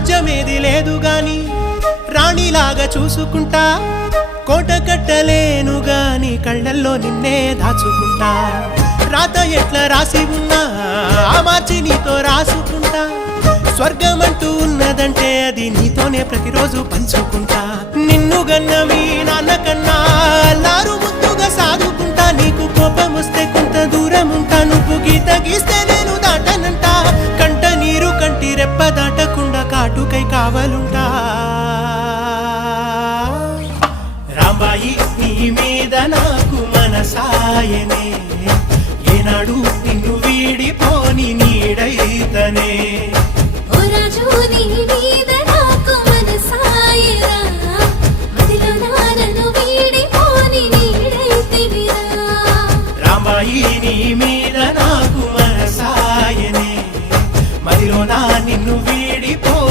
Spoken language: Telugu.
రాజ్యమేది లేదు గాని రాణిలాగా చూసుకుంటా, కోట కట్టలేను గాని కళ్ళల్లో నిన్నే దాచుకుంటా. రాత ఎట్లా రాసి ఉన్నా మార్చి నీతో రాసుకుంటా, స్వర్గమంటూ ఉన్నదంటే అది నీతోనే ప్రతిరోజు పంచుకుంటా. నిన్ను గన్న మీ నాన్న కన్నా లారు ముద్దుగా సాదుకుంటా, నీకు కోపం వస్తే కొంత దూరం ఉంటా, నువ్వు గీత గీస్తే నేను దాటనంట, కంట నీరు కంటి రెప్ప దాటకుండా కాటుకై కావలుంటా. రాంబాయి నీ మీద నాకు మనసాయనే, ఏనాడు నిన్ను వీడిపోని నీడైతనే. ఓ రాజు నీ